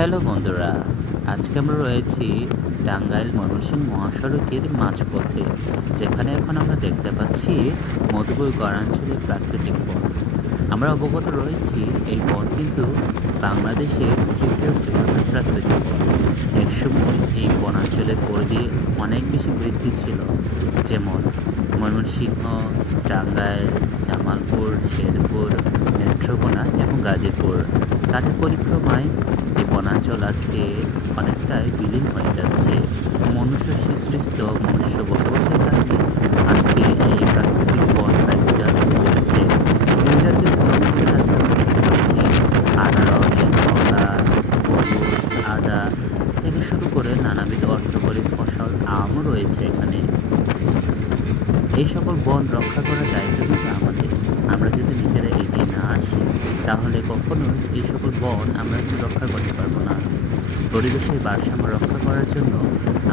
Hello বন্ধুরা, আজকে আমরা রয়েছি টাঙ্গাইল ময়মনসিংহ মহাসড়কের মাঝপথে, যেখানে এখন আমরা দেখতে পাচ্ছি মধুপুর গড়াঞ্চলের প্রাকৃতিক বন। আমরা অবগত রয়েছি এই বন কিন্তু বাংলাদেশের তৃতীয় বৃহত্তম প্রাকৃতিক বন। একসময় এই বনাঞ্চলের পরিধি অনেক বেশি বৃদ্ধি ছিল, যেমন ময়মনসিংহ, টাঙ্গাইল, জামালপুর, শেরপুর, নেত্রকোনা এবং গাজীপুর। কাঠের পরিক্রমায় এই বনাঞ্চল আজকে অনেকটাই বিলীন হয়ে যাচ্ছে। মনুষ্য সৃষ্ট মনুষ্য বসবাসের কারণে আজকে এই প্রাকৃতিক বন প্রায় উজাড় হয়ে চলেছে। উজাড়ের জঙ্গলের কাছে আমরা দেখতে পাচ্ছি আনারস, কলা, হলুদ, আদা থেকে শুরু করে নানাবিধ অর্থকরী ফসল, আমও রয়েছে এখানে। এই সকল বন রক্ষা করার দায়িত্ব কিন্তু আমাদের। আমরা যদি নিজেরা এগিয়ে না আসি, তাহলে কখনোই এই সকল বন আমরা কিন্তু রক্ষা করতে পারবো না। পরিবেশের ভারসাম্য রক্ষা করার জন্য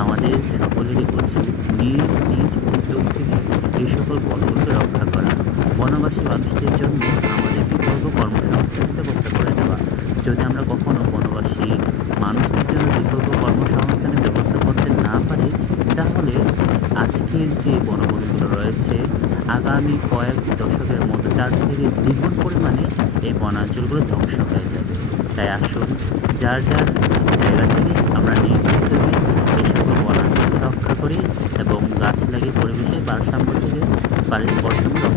আমাদের সকলেরই উচিত নিজ নিজ উদ্যোগ থেকে এই সকল বনগুলোকে রক্ষা করা। বনবাসী মানুষদের জন্য আমাদের বিকল্প কর্মসংস্থানের ব্যবস্থা করে দেওয়া। যদি আমরা কখনো বনবাসী মানুষদের জন্য বিকল্প কর্মসংস্থানের ব্যবস্থা করতে না পারি, তাহলে আজকের যে বনভূমিগুলো রয়েছে, আগামী কয়েক দশকের মধ্যে তার থেকে দ্বিগুণ পরিমাণে এই বনাঞ্চলগুলো ধ্বংস হয়ে যাবে। তাই আসুন, যার যার জায়গা থেকে আমরা নিজ উদ্যোগে এই সকল বনাঞ্চলকে রক্ষা করি এবং গাছ লাগিয়ে পরিবেশের ভারসাম্য থেকে ভারসাম্য রক্ষা